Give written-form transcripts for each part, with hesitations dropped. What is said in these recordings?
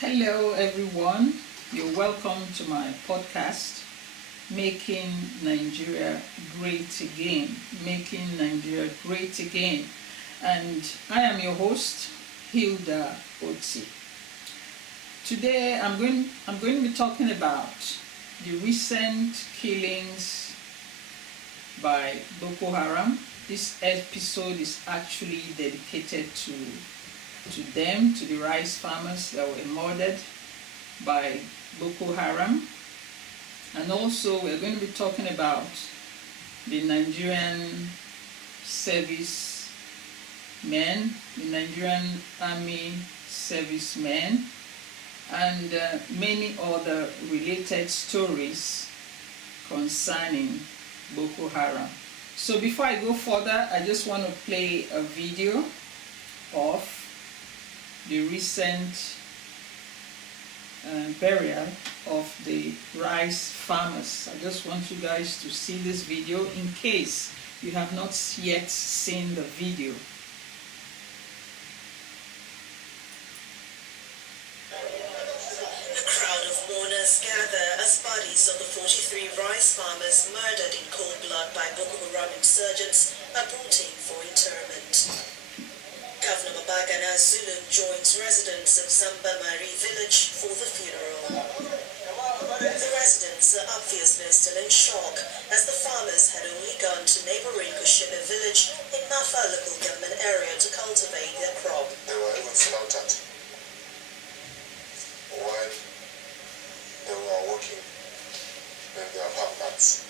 Hello everyone, you're welcome to my podcast, Making Nigeria Great Again. Making Nigeria Great Again. And I am your host, Hilda Oti. Today I'm going to be talking about the recent killings by Boko Haram. This episode is actually dedicated to them, to the rice farmers that were murdered by Boko Haram. And also we're going to be talking about the Nigerian servicemen, the Nigerian army servicemen, and many other related stories concerning Boko Haram. So before I go further, I just want to play a video of the recent burial of the rice farmers. I just want you guys to see this video in case you have not yet seen the video. A crowd of mourners gather as bodies of the 43 rice farmers murdered in cold blood by Boko Haram insurgents are brought in for interment. Governor Babagana Zulum joins residents of Samba Mari village for the funeral. The residents are obviously still in shock as the farmers had only gone to neighboring Kushime village in Mafa local government area to cultivate their crop. They were even slaughtered while they were working in their farmlands.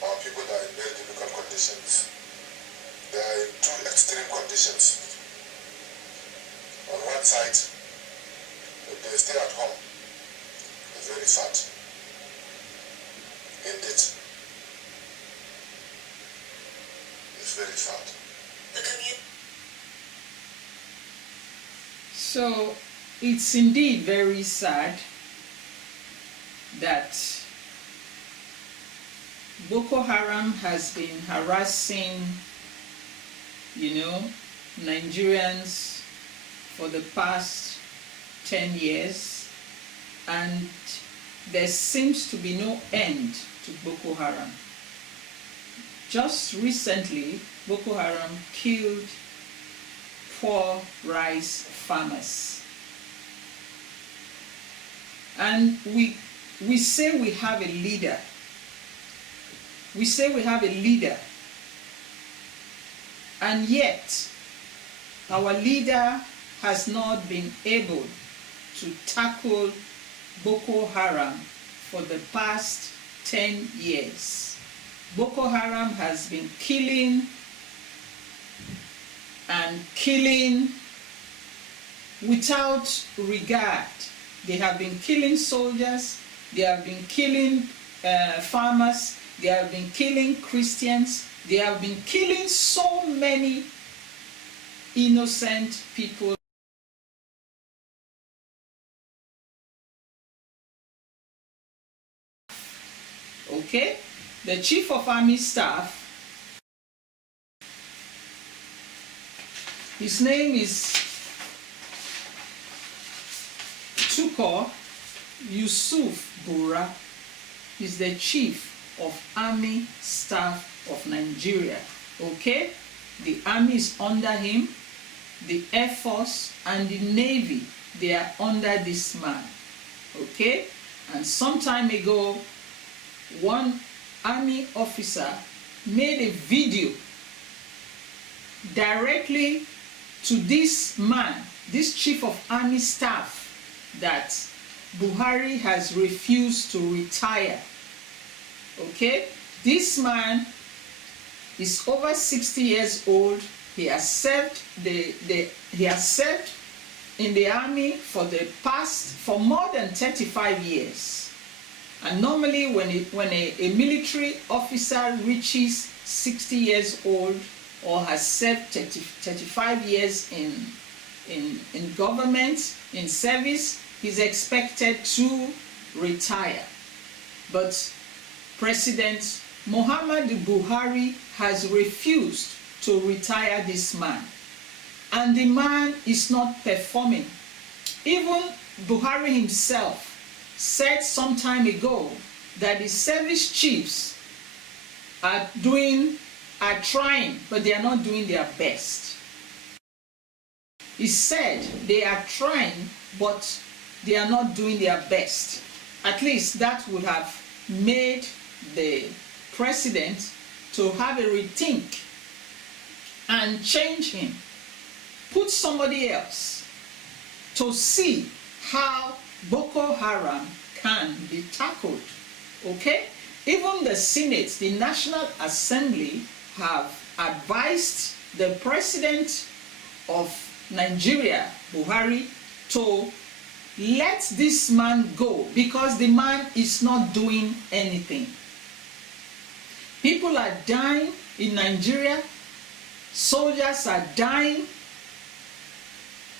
Our people are in very difficult conditions. They are in two extreme conditions. On one side, they stay at home. It's very sad. Indeed. It's very sad. The community. So it's indeed very sad that Boko Haram has been harassing Nigerians for the past 10 years, and there seems to be no end to Boko Haram. Just recently, Boko Haram killed 4 rice farmers. And we say we have a leader. We say we have a leader. And yet, our leader has not been able to tackle Boko Haram for the past 10 years. Boko Haram has been killing and killing without regard. They have been killing soldiers, they have been killing farmers, they have been killing Christians, they have been killing so many innocent people. Okay? The Chief of Army Staff, his name is Tukur Yusuf Bura. He's the Chief of Army Staff of Nigeria. Okay? The army is under him, the Air Force and the Navy, they are under this man. Okay? And some time ago, one army officer made a video directly to this man, this Chief of Army Staff, that Buhari has refused to retire. Okay? This man is over 60 years old. He has served in the army for more than 35 years. And normally when a military officer reaches 60 years old or has served 35 years in government, in service, he's expected to retire. But President Muhammadu Buhari has refused to retire this man. And the man is not performing. even Buhari himself said some time ago that the service chiefs are trying, but they are not doing their best. He said they are trying, but they are not doing their best. At least that would have made the president to have a rethink and change him. Put somebody else to see how Boko Haram can be tackled. Okay? Even the Senate, the National Assembly, have advised the president of Nigeria, Buhari, to let this man go because the man is not doing anything. People are dying in Nigeria, soldiers are dying,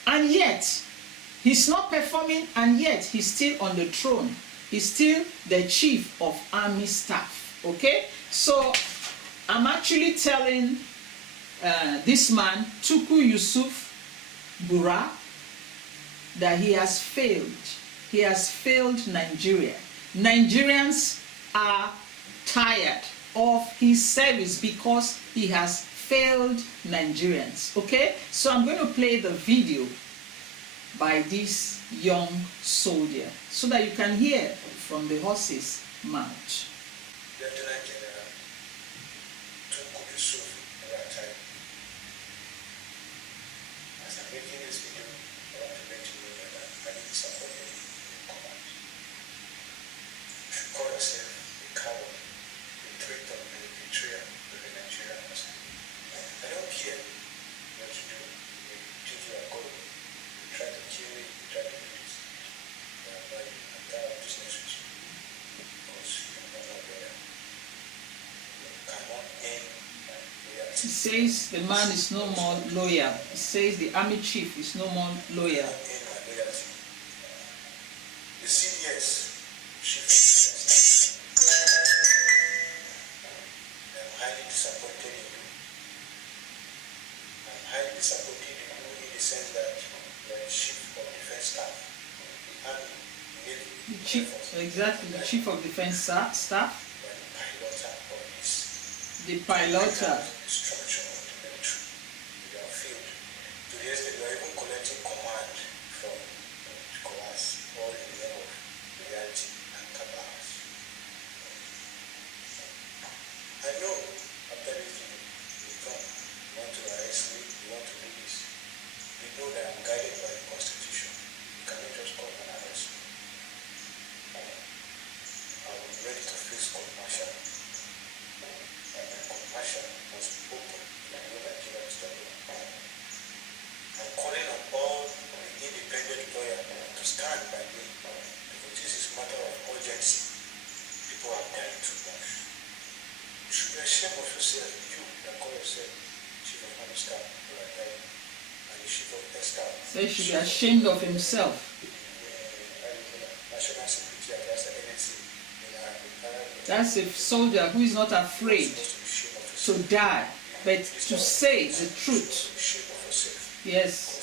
and yet he's not performing, and yet he's still on the throne. He's still the chief of army staff. Okay? So I'm actually telling this man, Tuku Yusuf Bura, that he has failed. He has failed Nigeria. Nigerians are tired of his service because he has failed Nigerians. Okay? So I'm going to play the video by this young soldier so that you can hear from the horse's mouth. Lieutenant General Tuku Yusuf Bura, as I'm making this video, I want to let you know that I am disappointed in your command. If you call yourself a coward, a traitor, and a betrayer to the Nigerian Army, I don't care what you do. You think you are God. You try to kill me, you try to do this. I'm tired of business with you. Because you are not loyal. You cannot end my loyalty. He says the man is no more loyal. He says the army chief is no more loyal. The CDS, Chief I'm highly disappointed in you. I'm highly disappointed in you in the sense that you are the chief of defense staff. The army, the navy, The chief, exactly, the chief of defense staff, you are the piloter of this. the piloter. Structure of the military. You have failed. To the extent you are even collecting command from Nicholas, all in the name of loyalty and cabals. I know after this you come, you want to arrest me, you want to do this. You know that I'm guided by the Constitution. You cannot just come and arrest me. I'm ready to face court martial. And my court martial must be open to the whole Nigeria is talking about. I'm calling on all the independent lawyers to stand by me because this is a matter of urgency. People are dying too much. You should be ashamed of yourself, you that call yourself Chief of Army Staff, you are dying, and the Chief of Air Staff. So he should be ashamed of himself. National Security Advisor, NSA. That's a soldier who is not afraid to die, but to say the truth. Yes.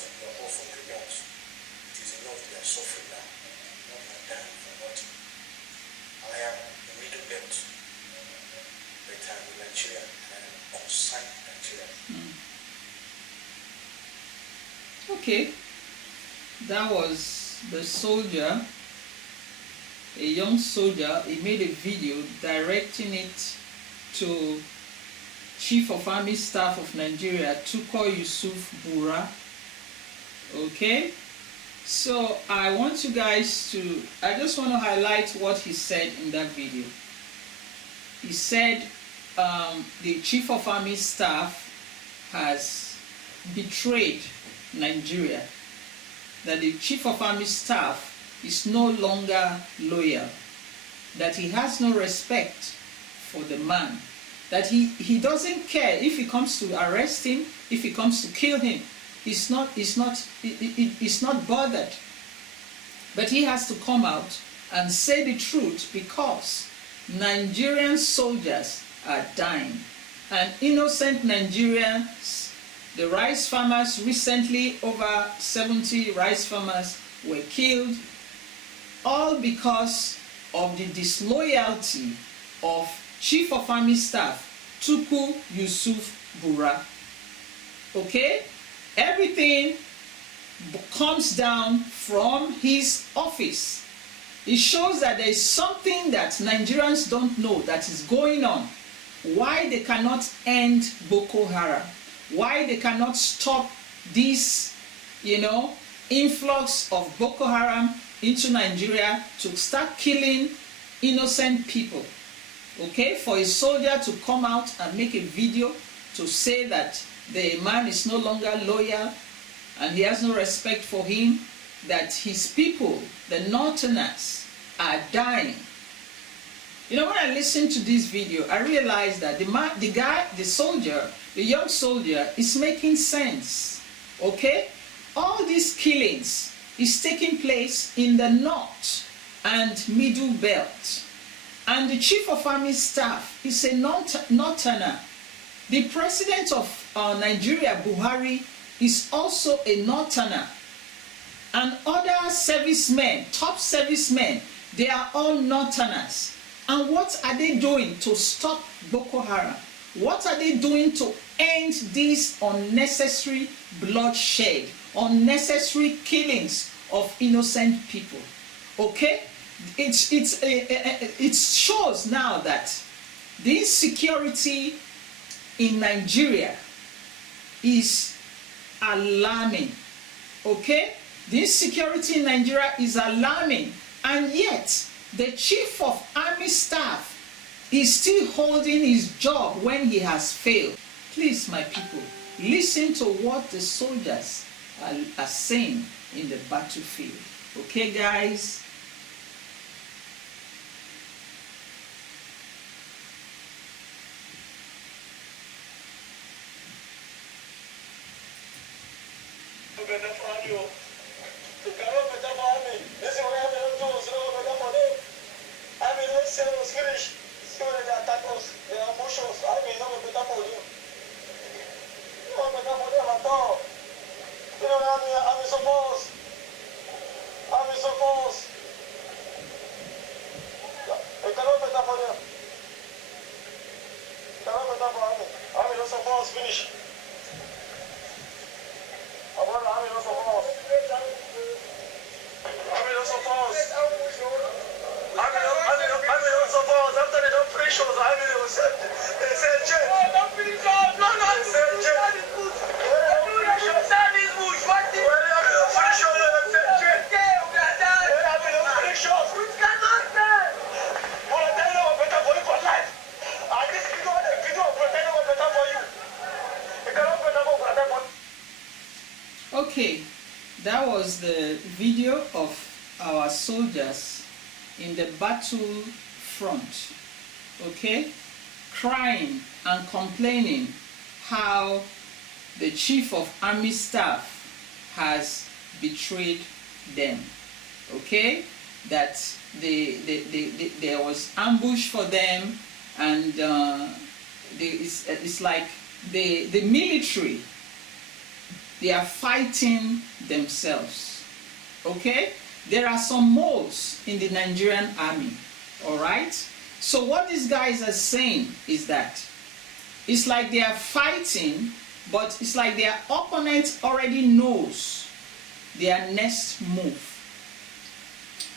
Okay, that was the soldier, a young soldier. He made a video directing it to Chief of Army Staff of Nigeria, Tuku Yusuf Bura. Okay, so I want you guys to, I just want to highlight what he said in that video. He said the Chief of Army Staff has betrayed Nigeria, that the Chief of Army Staff is no longer loyal, that he has no respect for the man, that he doesn't care if he comes to arrest him, if he comes to kill him. He's not bothered. But he has to come out and say the truth because Nigerian soldiers are dying. And innocent Nigerians, the rice farmers, recently over 70 rice farmers were killed, all because of the disloyalty of Chief of Army Staff Tuku Yusuf Bura. Okay? Everything comes down from his office. It shows that there is something that Nigerians don't know that is going on. Why they cannot end Boko Haram. Why they cannot stop this, influx of Boko Haram into Nigeria to start killing innocent people. Okay, for a soldier to come out and make a video to say that the man is no longer loyal and he has no respect for him, that his people, the Northerners, are dying. When I listened to this video, I realized that the young soldier is making sense. Okay? All these killings is taking place in the North and Middle Belt. And the Chief of Army Staff is a Northerner. The President of Nigeria, Buhari, is also a Northerner. And other servicemen, top servicemen, they are all Northerners. And what are they doing to stop Boko Haram? What are they doing to end this unnecessary bloodshed, unnecessary killings of innocent people? Okay? It shows now that the insecurity in Nigeria is alarming. Okay? The insecurity in Nigeria is alarming, and yet the Chief of Army Staff is still holding his job when he has failed. Please, my people, listen to what the soldiers are saying in the battlefield. Okay, guys? Finish. After they don't finish us, they say, don't finish us. No, they say, Okay, that was the video of our soldiers in the battle front, okay, crying and complaining how the Chief of Army Staff has betrayed them, okay, that there was ambush for them, and it's like the military, they are fighting themselves. Okay? There are some moles in the Nigerian army. Alright? So what these guys are saying is that it's like they are fighting, but it's like their opponent already knows their next move.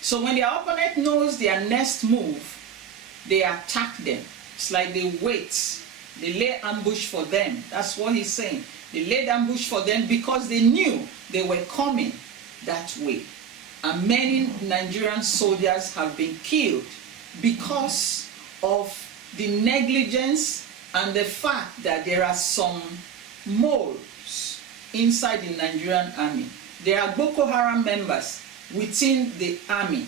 So when their opponent knows their next move, they attack them. It's like they wait. They lay ambush for them. That's what he's saying. They laid ambush for them because they knew they were coming that way. And many Nigerian soldiers have been killed because of the negligence and the fact that there are some moles inside the Nigerian army. There are Boko Haram members within the army.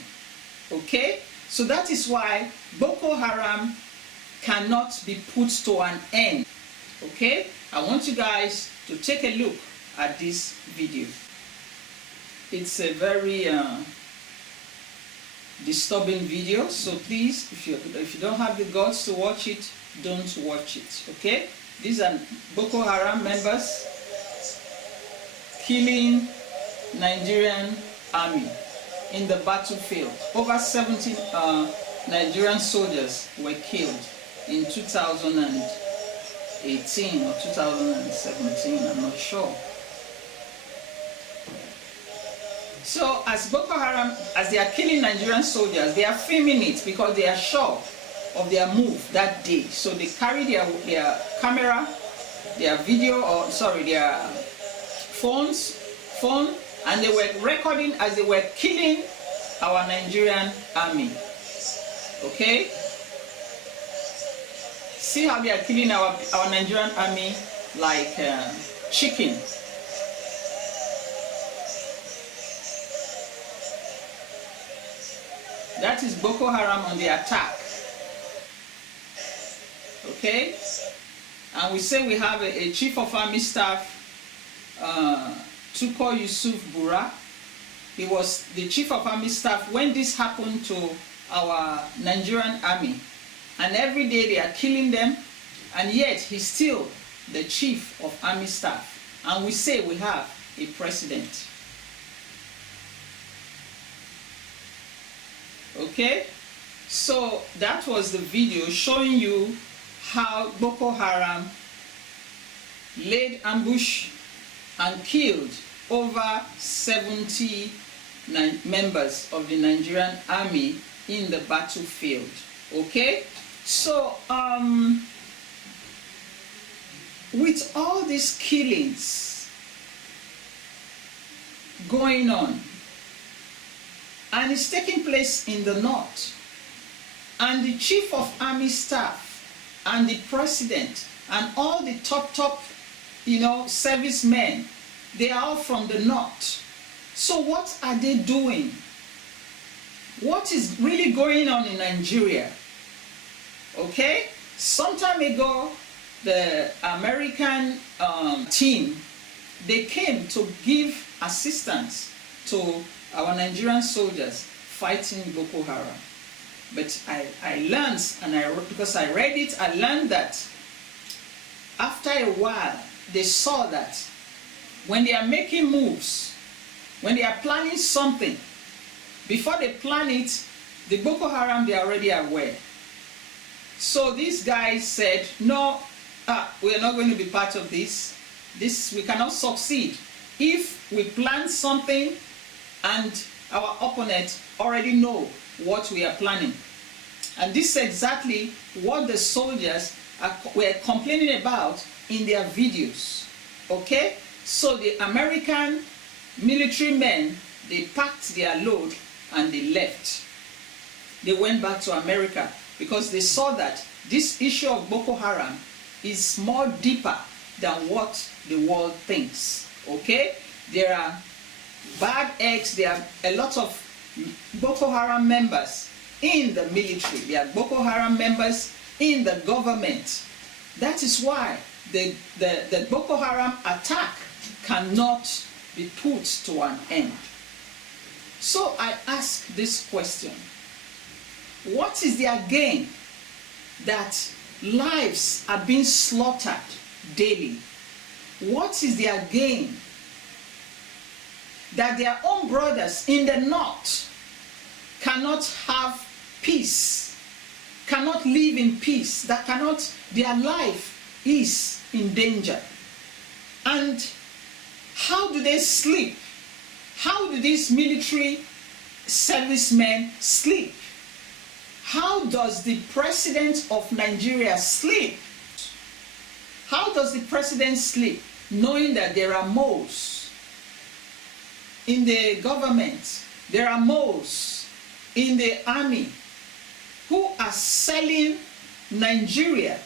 Okay? So that is why Boko Haram cannot be put to an end. Okay? I want you guys to take a look at this video. It's a very disturbing video, so please, if you don't have the guts to watch it, don't watch it. Okay? These are Boko Haram members killing Nigerian army in the battlefield. Over 70 Nigerian soldiers were killed in 2018 or 2017, I'm not sure. So as Boko Haram, as they are killing Nigerian soldiers, they are filming it because they are sure of their move that day. So they carry their camera, their video, or sorry, their phone, and they were recording as they were killing our Nigerian army. Okay? See how they are killing our Nigerian army like chicken. That is Boko Haram on the attack. Okay? And we say we have a chief of army staff, Tuko Yusuf Bura. He was the chief of army staff when this happened to our Nigerian army. And every day they are killing them, and yet he's still the chief of army staff. And we say we have a president. Okay, so that was the video showing you how Boko Haram laid ambush and killed over 70 members of the Nigerian army in the battlefield. Okay, so with all these killings going on, and it's taking place in the north, and the chief of army staff and the president and all the top servicemen, they are all from the north. So what are they doing? What is really going on in Nigeria? Okay, some time ago the American team, they came to give assistance to our Nigerian soldiers fighting Boko Haram. But I learned, because I read it, I learned that after a while, they saw that when they are making moves, when they are planning something, before they plan it, the Boko Haram, they are already aware. So these guys said, no, we are not going to be part of this. We cannot succeed if we plan something and our opponent already know what we are planning. And this is exactly what the soldiers were complaining about in their videos. Okay, so the American military men, they packed their load and they left. They went back to America because they saw that this issue of Boko Haram is more deeper than what the world thinks. Okay, there are bad eggs, there are a lot of Boko Haram members in the military, there are Boko Haram members in the government. That is why the Boko Haram attack cannot be put to an end. So I ask this question: what is their gain that lives are being slaughtered daily? What is their gain that their own brothers in the north cannot have peace, cannot live in peace, that their life is in danger? And how do they sleep? How do these military servicemen sleep? How does the president of Nigeria sleep? How does the president sleep knowing that there are moles in the government, there are moles in the army who are selling Nigeria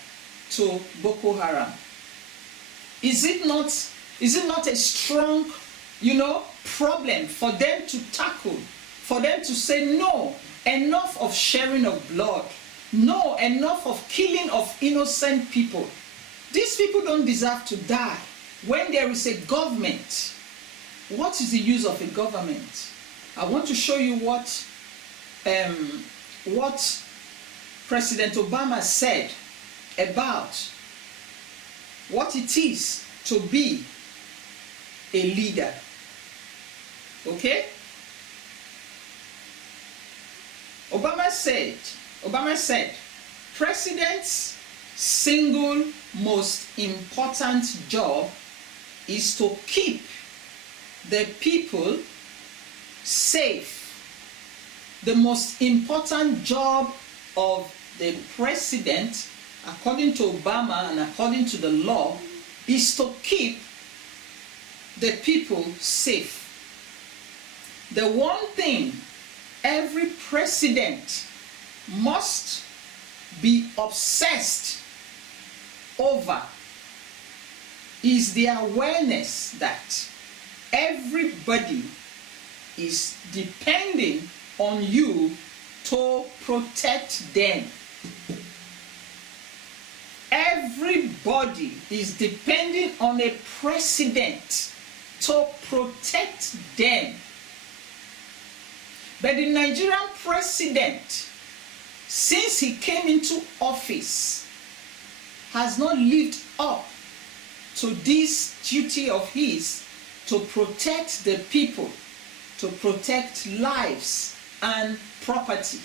to Boko Haram? Is it not a strong, problem for them to tackle, for them to say no, enough of sharing of blood, no, enough of killing of innocent people? These people don't deserve to die. When there is a government, what is the use of a government? I want to show you what President Obama said about what it is to be a leader. Okay? Obama said, President's single most important job is to keep the people safe. The most important job of the president, according to Obama and according to the law, is to keep the people safe. The one thing every president must be obsessed over is the awareness that everybody is depending on you to protect them. Everybody is depending on a president to protect them. But the Nigerian president, since he came into office, has not lived up to this duty of his to protect the people, to protect lives and property.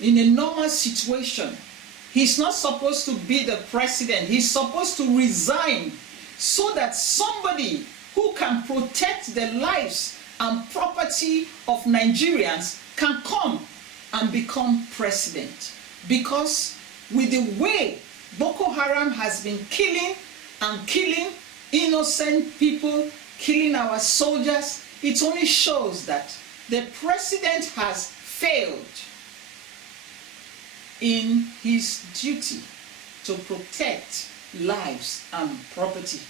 In a normal situation, he's not supposed to be the president. He's supposed to resign so that somebody who can protect the lives and property of Nigerians can come and become president. Because with the way Boko Haram has been killing innocent people, killing our soldiers, it only shows that the president has failed in his duty to protect lives and property.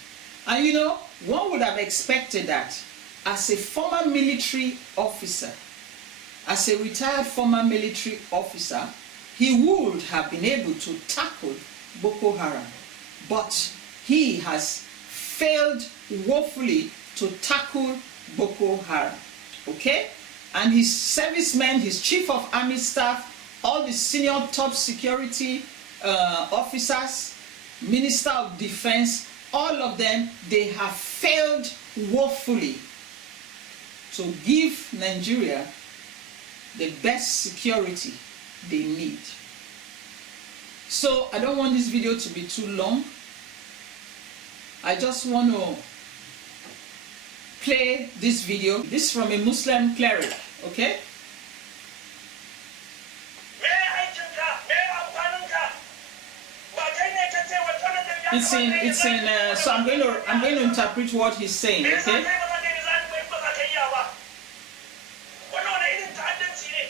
And you know, one would have expected that as a former military officer, as a retired former military officer, he would have been able to tackle Boko Haram. But he has failed woefully to tackle Boko Haram. Okay? And his servicemen, his chief of army staff, all the senior top security officers, minister of defense, all of them, they have failed woefully to give Nigeria the best security they need. So I don't want this video to be too long. I just want to play this video. This is from a Muslim cleric, okay? It's in so I'm going to interpret what he's saying, okay?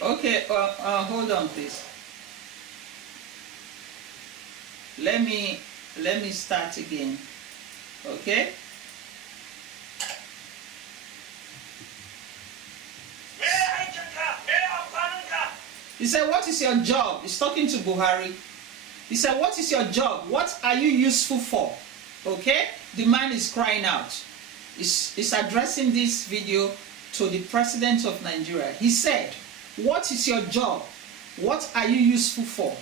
Okay, hold on please. Let me start again. Okay? He said, what is your job? He's talking to Buhari. He said, what is your job? What are you useful for? Okay? The man is crying out. He's addressing this video to the president of Nigeria. He said, what is your job? What are you useful for?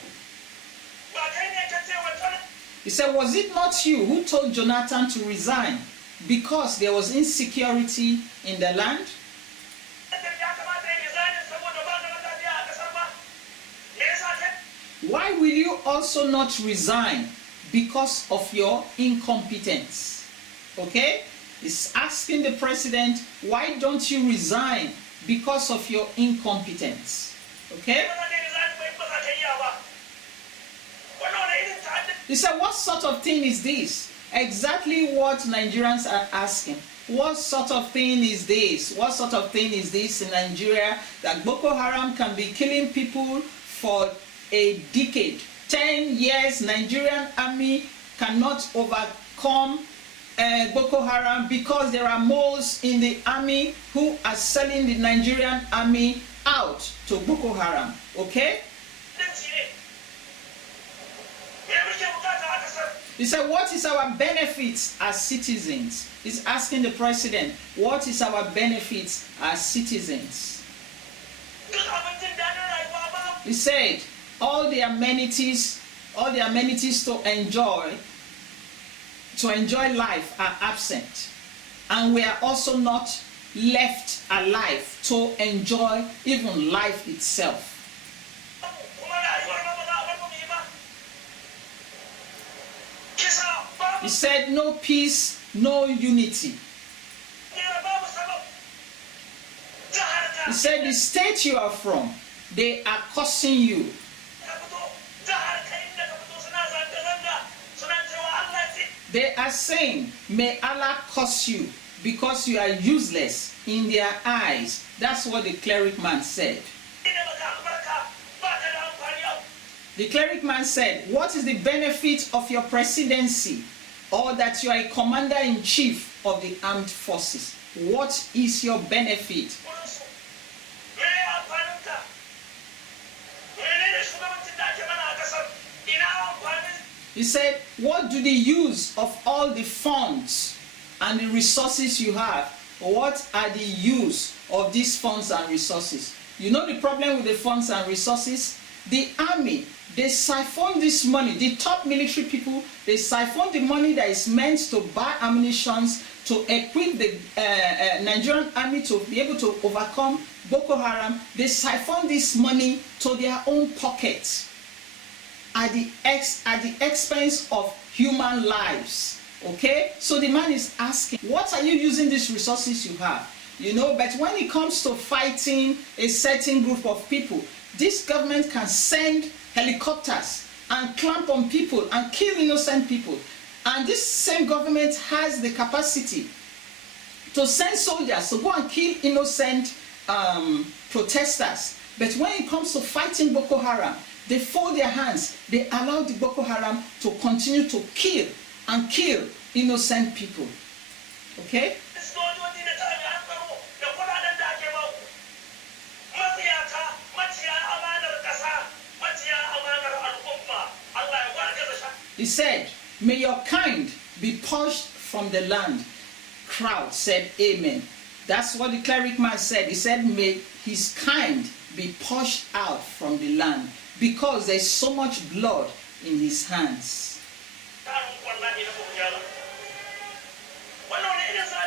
He said, was it not you who told Jonathan to resign because there was insecurity in the land? Why will you also not resign because of your incompetence? Okay? He's asking the president, why don't you resign because of your incompetence? Okay? He said, what sort of thing is this? Exactly what Nigerians are asking. What sort of thing is this? What sort of thing is this in Nigeria that Boko Haram can be killing people for a decade? 10 years, Nigerian army cannot overcome Boko Haram because there are moles in the army who are selling the Nigerian army out to Boko Haram. Okay? He said, what is our benefits as citizens? He's asking the president, what is our benefits as citizens? He said, all the amenities to enjoy life are absent. And we are also not left alive to enjoy even life itself. He said, no peace, no unity. He said, the state you are from, they are cursing you. They are saying, may Allah curse you because you are useless in their eyes. That's what the cleric man said. The cleric man said, what is the benefit of your presidency, or that you are a commander-in-chief of the armed forces? What is your benefit? He said, what do the use of all the funds and the resources you have? What are the use of these funds and resources? You know the problem with the funds and resources? The army, they siphon this money. The top military people, they siphon the money that is meant to buy ammunition, to equip the Nigerian army to be able to overcome Boko Haram. They siphon this money to their own pockets at the expense of human lives. Okay? So the man is asking, what are you using these resources you have? You know, but when it comes to fighting a certain group of people, this government can send helicopters and clamp on people and kill innocent people. And this same government has the capacity to send soldiers to go and kill innocent protesters. But when it comes to fighting Boko Haram, they fold their hands. They allow the Boko Haram to continue to kill and kill innocent people. Okay? He said, may your kind be purged from the land. Crowd said, amen. That's what the cleric man said. He said, may his kind be purged out from the land, because there's so much blood in his hands.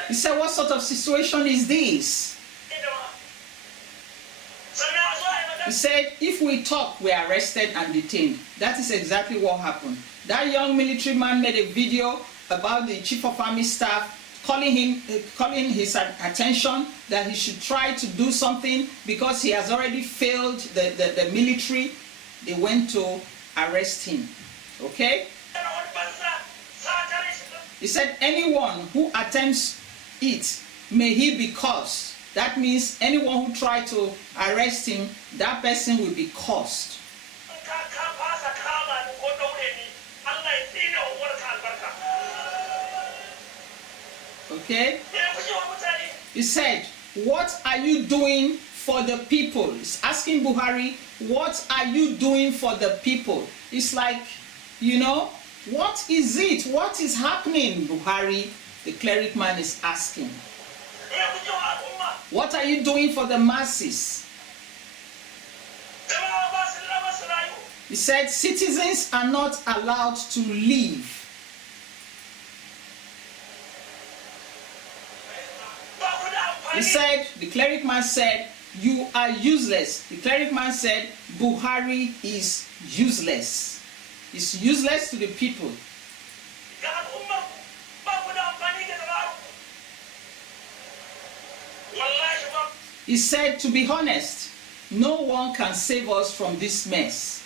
He said, what sort of situation is this? He said, if we talk, we are arrested and detained. That is exactly what happened. That young military man made a video about the chief of army staff, calling his attention that he should try to do something because he has already failed the military. They went to arrest him. Okay? He said, anyone who attempts it, may he be cursed. That means anyone who tried to arrest him, that person will be cursed. Okay? He said, what are you doing for the people? He's asking Buhari, what are you doing for the people? It's like, you know, what is it? What is happening, Buhari? The cleric man is asking. What are you doing for the masses? He said, citizens are not allowed to leave. He said, the cleric man said, you are useless. The cleric man said, Buhari is useless. He's useless to the people. He said, to be honest, no one can save us from this mess.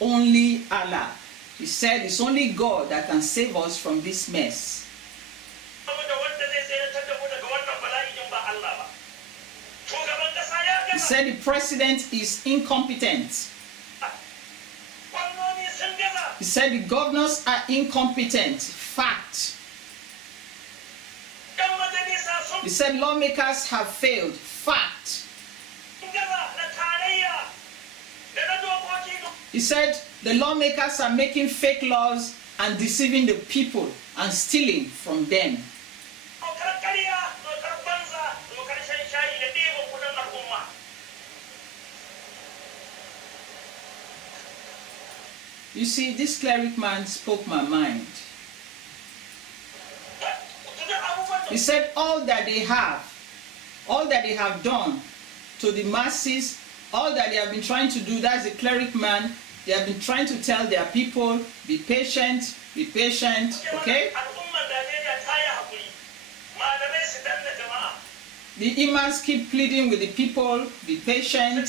Only Allah. He said, it's only God that can save us from this mess. He said the president is incompetent. He said the governors are incompetent. Fact. He said lawmakers have failed. Fact. He said the lawmakers are making fake laws and deceiving the people and stealing from them. You see, this cleric man spoke my mind. He said all that they have done to the masses, all that they have been trying to do, that's the cleric man They have been trying to tell their people, be patient, okay? The imams keep pleading with the people, be patient.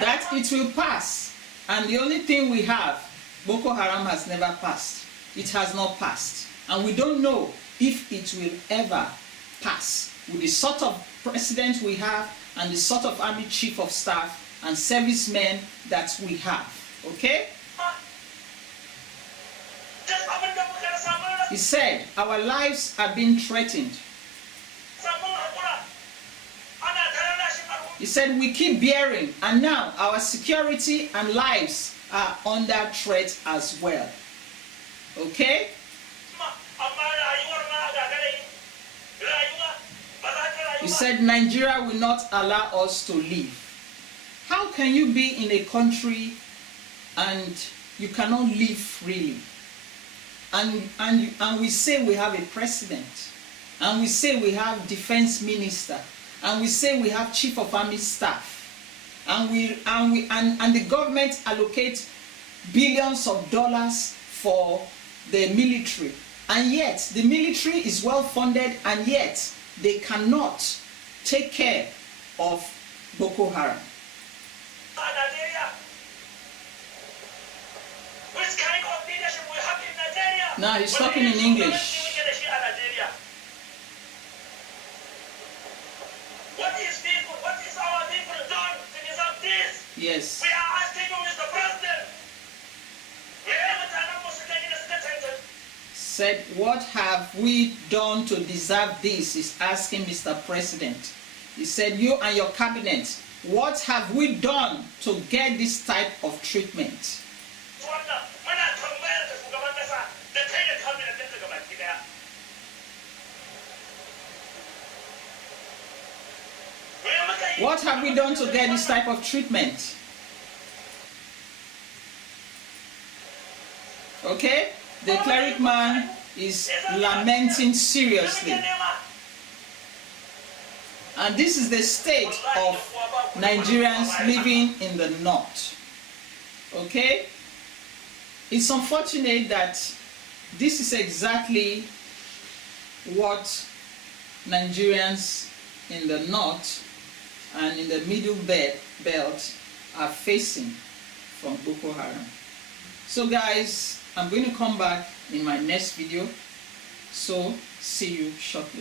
That it will pass. And the only thing we have, Boko Haram has never passed. It has not passed. And we don't know if it will ever pass. With the sort of president we have and the sort of army chief of staff and servicemen that we have. Okay? He said, our lives are being threatened. He said, we keep bearing, and now our security and lives are under threat as well. Okay? He said, Nigeria will not allow us to live. How can you be in a country and you cannot live freely? And we say we have a president, and we say we have defense minister, and we say we have chief of army staff, and the government allocates billions of dollars for the military, and yet the military is well funded, and yet they cannot take care of Boko Haram. Now he's talking in English. What is our people done to deserve this? Yes. We are asking you, Mr. President. Said, what have we done to deserve this? Is asking Mr. President. He said, you and your cabinet, what have we done to get this type of treatment? What have we done to get this type of treatment? Okay? The cleric man is lamenting seriously. And this is the state of Nigerians living in the north. Okay? It's unfortunate that this is exactly what Nigerians in the north and in the middle belt are facing from Boko Haram. So guys, I'm going to come back in my next video. So see you shortly.